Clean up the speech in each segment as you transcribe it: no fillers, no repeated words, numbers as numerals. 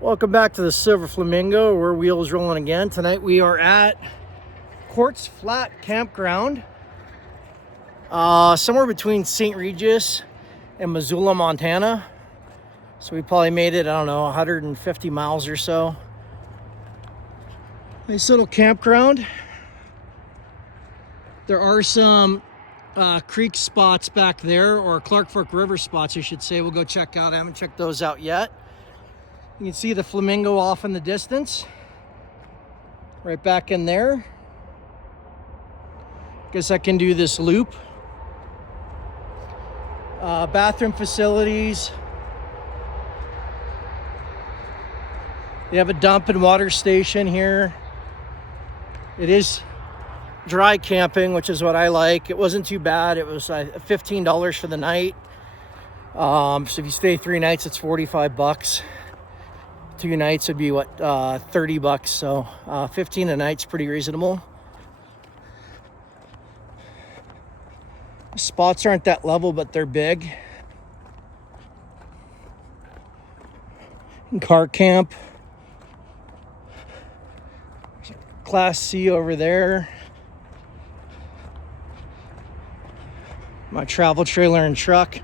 Welcome back to the Silver Flamingo. We're wheels rolling again. Tonight we are at Quartz Flat Campground, somewhere between St. Regis and Missoula, Montana. So we probably made it, I don't know, 150 miles or so. Nice little campground. There are some creek spots back there, or Clark Fork River spots, I should say. We'll go check out. I haven't checked those out yet. You can see the flamingo off in the distance, right back in there. Guess I can do this loop. Bathroom facilities. They have a dump and water station here. It is dry camping, which is what I like. It wasn't too bad. It was $15 for the night. So if you stay 3 nights, it's $45. 2 nights would be what, $30. So 15 a night's pretty reasonable. The spots aren't that level, but they're big. Car camp. Class C over there. My travel trailer and truck.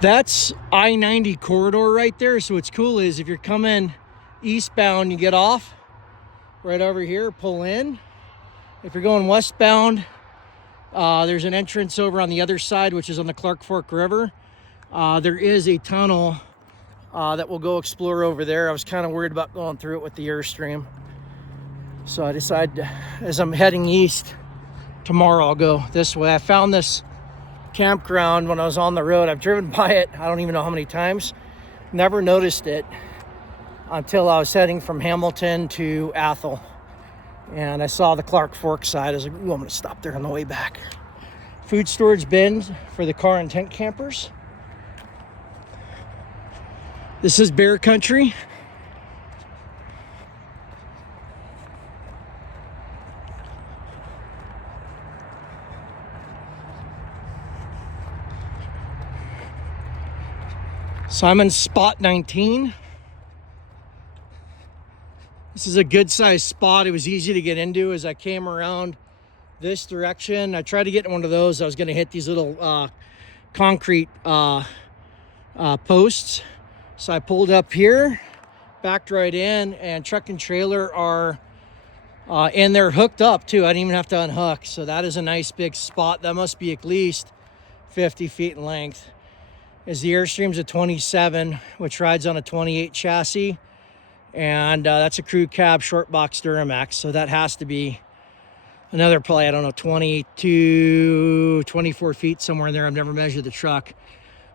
That's I-90 corridor right there. So what's cool is if you're coming eastbound, you get off right over here, pull in. If you're going westbound, there's an entrance over on the other side, which is on the Clark Fork River. There is a tunnel that we'll go explore over there. I was kind of worried about going through it with the Airstream. So I decided as I'm heading east tomorrow, I'll go this way. I found this campground when I was on the road. I've driven by it, I don't even know how many times. Never noticed it until I was heading from Hamilton to Athol. And I saw the Clark Fork side. I was like, ooh, I'm gonna stop there on the way back. Food storage bins for the car and tent campers. This is bear country. So I'm in spot 19. This is a good sized spot. It was easy to get into as I came around this direction. I tried to get in one of those. I was gonna hit these little concrete posts. So I pulled up here, backed right in, and truck and trailer are in there hooked up too. I didn't even have to unhook. So that is a nice big spot. That must be at least 50 feet in length. As the Airstream's a 27, which rides on a 28 chassis. And that's a crew cab short box Duramax. So that has to be another probably, I don't know, 22, 24 feet somewhere in there. I've never measured the truck.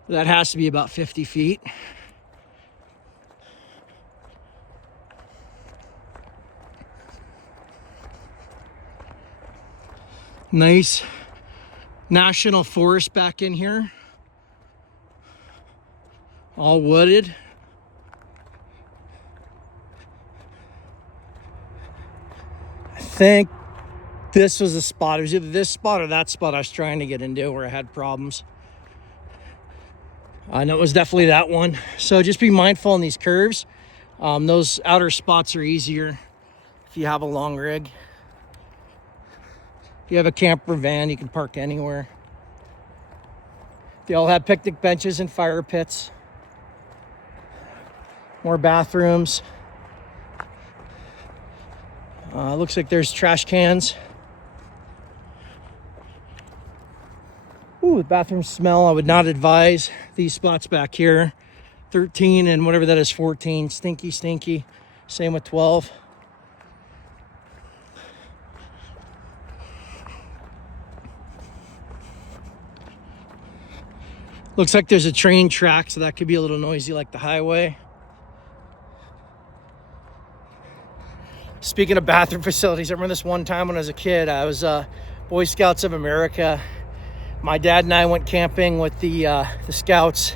But that has to be about 50 feet. Nice national forest back in here. All wooded. I think this was the spot. It was either this spot or that spot I was trying to get into where I had problems. I know it was definitely that one. So just be mindful on these curves. Those outer spots are easier if you have a long rig. If you have a camper van, you can park anywhere. They all have picnic benches and fire pits. More bathrooms. Looks like there's trash cans. Ooh, the bathroom smell. I would not advise these spots back here. 13 and whatever that is, 14. Stinky, stinky. Same with 12. Looks like there's a train track, so that could be a little noisy like the highway. Speaking of bathroom facilities, I remember this one time when I was a kid. I was Boy Scouts of America. My dad and I went camping with the Scouts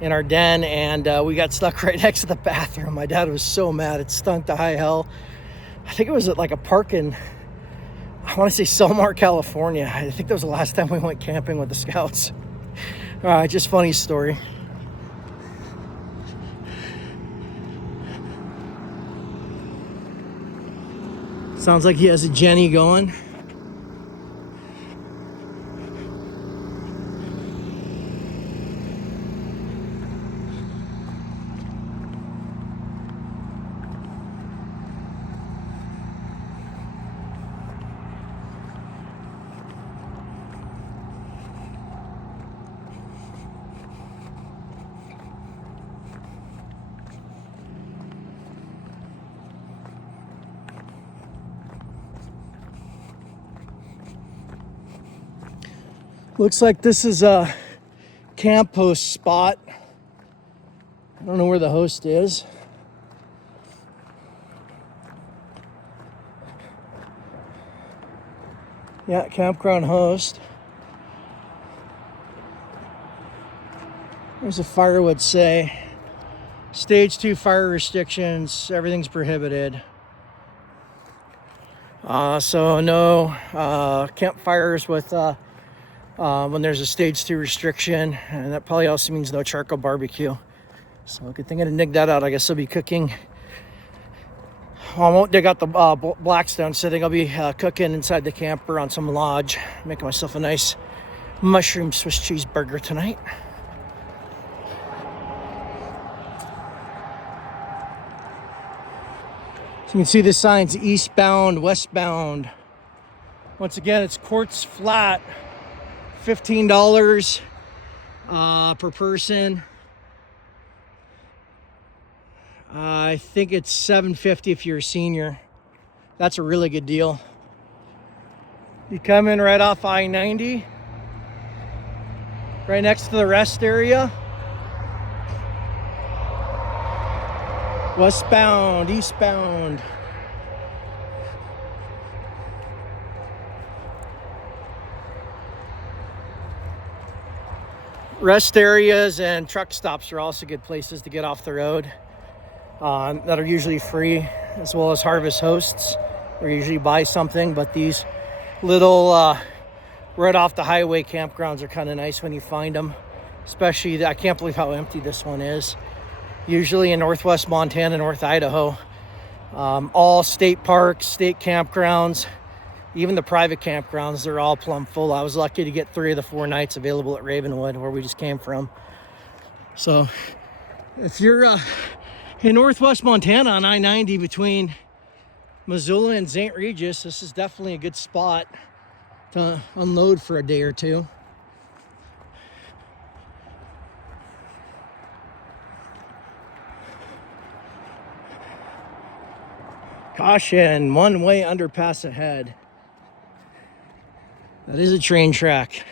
in our den, and we got stuck right next to the bathroom. My dad was so mad. It stunk to high hell. I think it was at like a park in, I want to say Selmar, California. I think that was the last time we went camping with the Scouts. Just funny story. Sounds like he has a Jenny going. Looks like this is a camp host spot. I don't know where the host is. Yeah, campground host. There's a fire would say. Stage 2 fire restrictions, everything's prohibited. So no campfires with when there's a stage 2 restriction, and that probably also means no charcoal barbecue. So good thing I didn't dig that out. I guess I'll be cooking. Well, I won't dig out the Blackstone, so I think I'll be cooking inside the camper on some lodge, making myself a nice mushroom Swiss cheese burger tonight. So you can see the signs eastbound, westbound. Once again, it's Quartz flat, $15 per person. I think it's $7.50 if you're a senior. That's a really good deal. You come in right off I-90, right next to the rest area. Westbound, eastbound. Rest areas and truck stops are also good places to get off the road that are usually free, as well as harvest hosts where you usually buy something. But these little right off the highway campgrounds are kind of nice when you find them. Especially, I can't believe how empty this one is. Usually in northwest Montana, North Idaho, all state parks, state campgrounds, even the private campgrounds, they're all plumb full. I was lucky to get 3 of the 4 nights available at Ravenwood, where we just came from. So if you're in northwest Montana on I-90 between Missoula and St. Regis, this is definitely a good spot to unload for a day or two. Caution, one-way underpass ahead. That is a train track.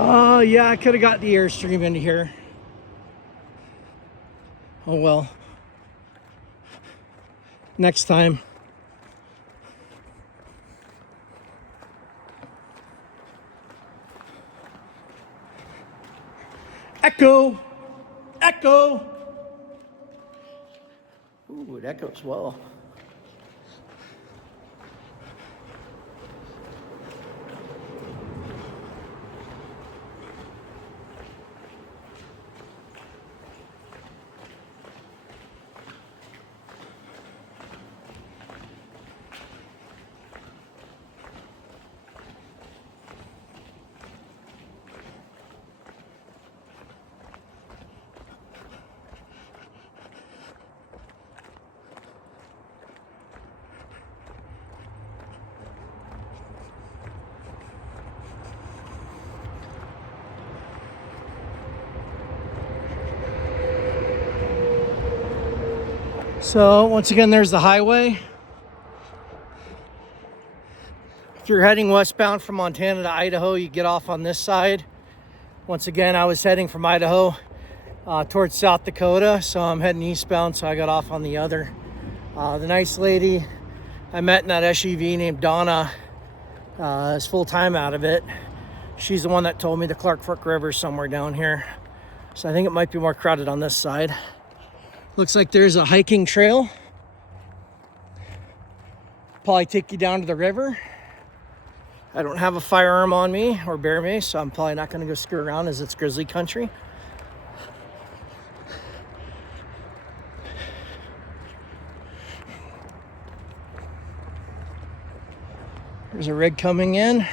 Oh, yeah, I could have got the Airstream into here. Oh, well. Next time. Echo! Echo! Ooh, it echoes well. So once again, there's the highway. If you're heading westbound from Montana to Idaho, you get off on this side. Once again, I was heading from Idaho towards South Dakota, so I'm heading eastbound, so I got off on the other. The nice lady I met in that SUV named Donna is full-time out of it. She's the one that told me the Clark Fork River is somewhere down here. So I think it might be more crowded on this side. Looks like there's a hiking trail. Probably take you down to the river. I don't have a firearm on me or bear mace, so I'm probably not going to go screw around as it's grizzly country. There's a rig coming in.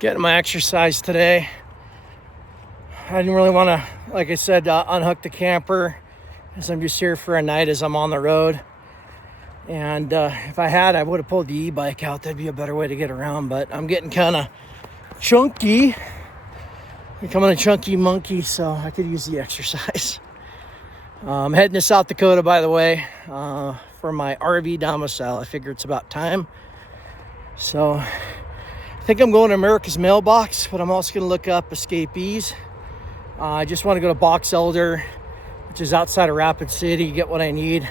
Getting my exercise today. I didn't really want to, like I said, unhook the camper, as I'm just here for a night as I'm on the road. And if I had, I would have pulled the e-bike out. That'd be a better way to get around, but I'm getting kind of chunky, becoming a chunky monkey, so I could use the exercise. I'm heading to South Dakota, by the way, for my RV domicile. I figure it's about time. So I think I'm going to America's Mailbox, but I'm also going to look up Escapees. I just want to go to Box Elder, which is outside of Rapid City, get what I need,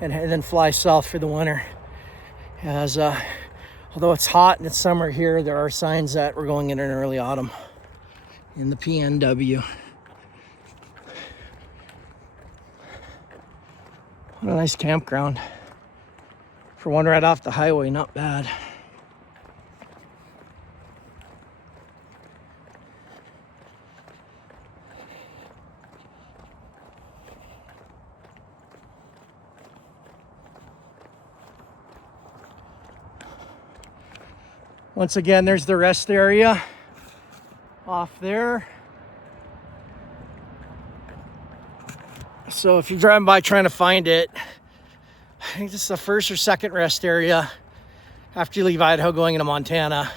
and then fly south for the winter. As although it's hot and it's summer here, there are signs that we're going in early autumn in the PNW. What a nice campground. For one right off the highway, not bad. Once again, there's the rest area off there. So if you're driving by trying to find it, I think this is the first or second rest area after you leave Idaho going into Montana.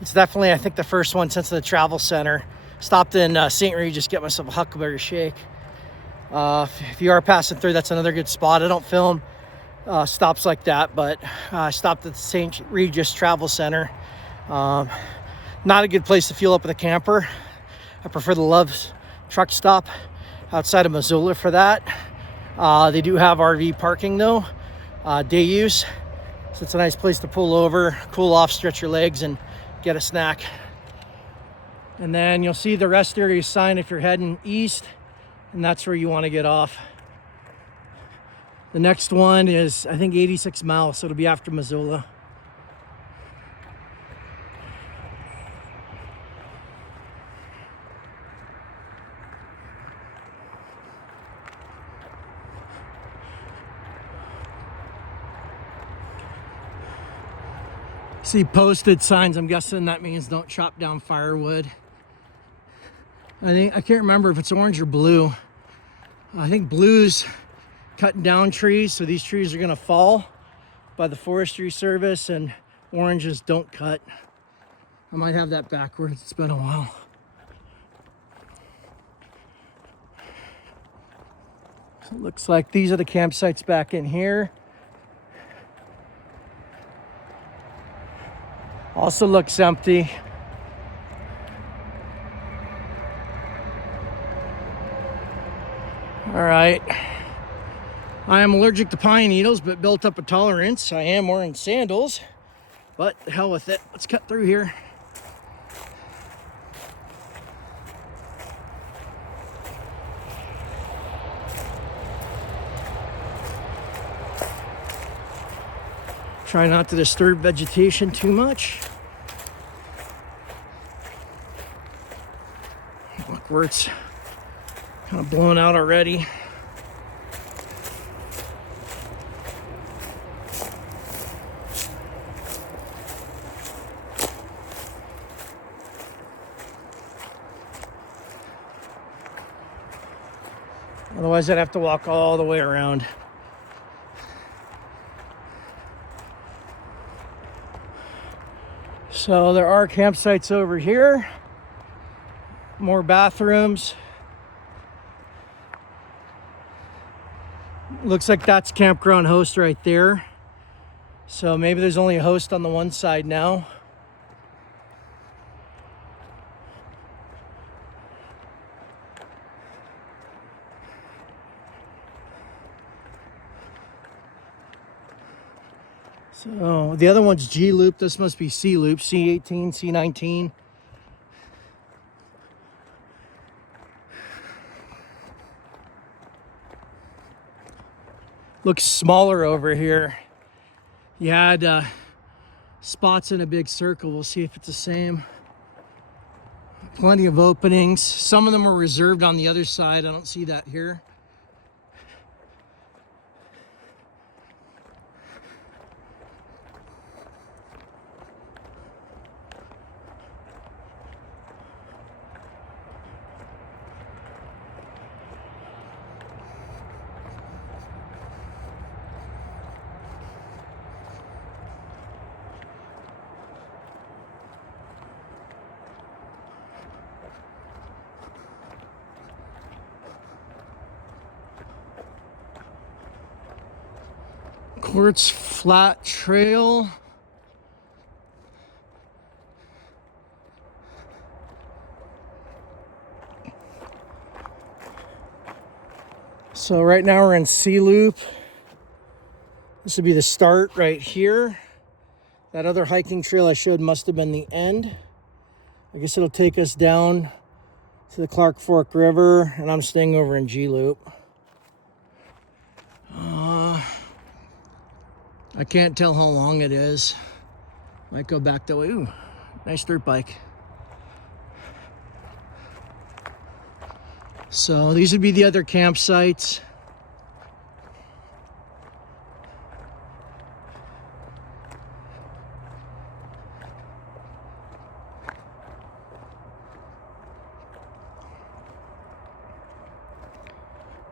It's definitely, I think, the first one since the travel center. Stopped in St. Regis, get myself a Huckleberry Shake. If you are passing through, that's another good spot. I don't film stops like that, but I stopped at the St. Regis Travel Center. Not a good place to fuel up with a camper. I prefer the Love's truck stop outside of Missoula for that. They do have RV parking though, day use. So it's a nice place to pull over, cool off, stretch your legs, and get a snack. And then you'll see the rest area sign if you're heading east, and that's where you want to get off. The next one is, I think, 86 miles, so it'll be after Missoula. See posted signs, I'm guessing that means don't chop down firewood. I can't remember if it's orange or blue. I think blue's cutting down trees, so these trees are gonna fall by the Forestry Service, and oranges don't cut. I might have that backwards, it's been a while. So it looks like these are the campsites back in here. Also looks empty. All right. I am allergic to pine needles, but built up a tolerance. I am wearing sandals, but the hell with it. Let's cut through here. Try not to disturb vegetation too much. Look where it's kind of blown out already. Otherwise, I'd have to walk all the way around. So there are campsites over here. More bathrooms. Looks like that's Campground host right there. So maybe there's only a host on the one side now. So the other one's G loop. This must be C loop, C18, C19. Looks smaller over here. You had spots in a big circle. We'll see if it's the same. Plenty of openings. Some of them are reserved on the other side. I don't see that here. Quartz flat trail. So right now we're in C loop. This would be the start right here. That other hiking trail I showed must have been the end. I guess it'll take us down to the Clark Fork River, and I'm staying over in G loop. I can't tell how long it is. Might go back that way. Ooh, nice dirt bike. So these would be the other campsites.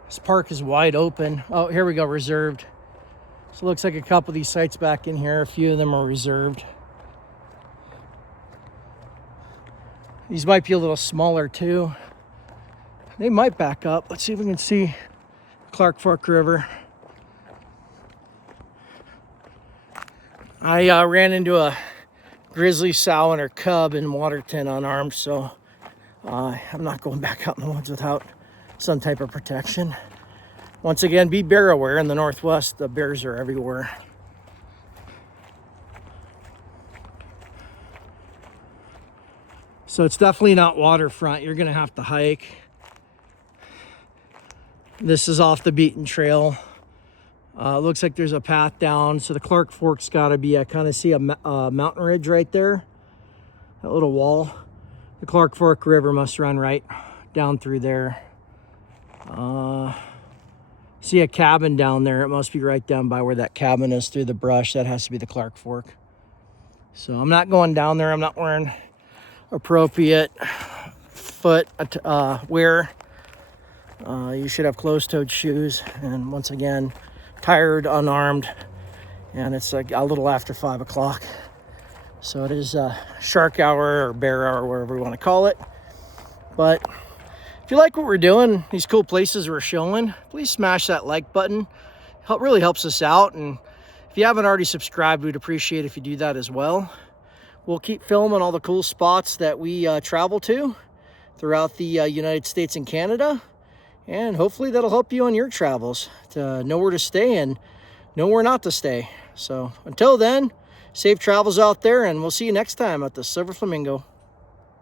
This park is wide open. Oh, here we go, reserved. So it looks like a couple of these sites back in here, a few of them are reserved. These might be a little smaller too. They might back up. Let's see if we can see Clark Fork River. I ran into a grizzly sow and her cub in Waterton unarmed, so I'm not going back out in the woods without some type of protection. Once again, be bear aware. In the Northwest, the bears are everywhere. So it's definitely not waterfront. You're gonna have to hike. This is off the beaten trail. Looks like there's a path down. So the Clark Fork's gotta be, I kind of see a mountain ridge right there. That little wall. The Clark Fork River must run right down through there. See a cabin down there. It must be right down by where that cabin is through the brush. That has to be the Clark Fork. So I'm not going down there. I'm not wearing appropriate foot wear. You should have closed-toed shoes. And once again, tired, unarmed, and it's like a little after 5 o'clock. So it is shark hour or bear hour, whatever we want to call it. But if you like what we're doing, these cool places we're showing, please smash that like button. It really helps us out. And if you haven't already subscribed, we'd appreciate if you do that as well. We'll keep filming all the cool spots that we travel to throughout the United States and Canada. And hopefully that'll help you on your travels to know where to stay and know where not to stay. So until then, safe travels out there, and we'll see you next time at the Silver Flamingo.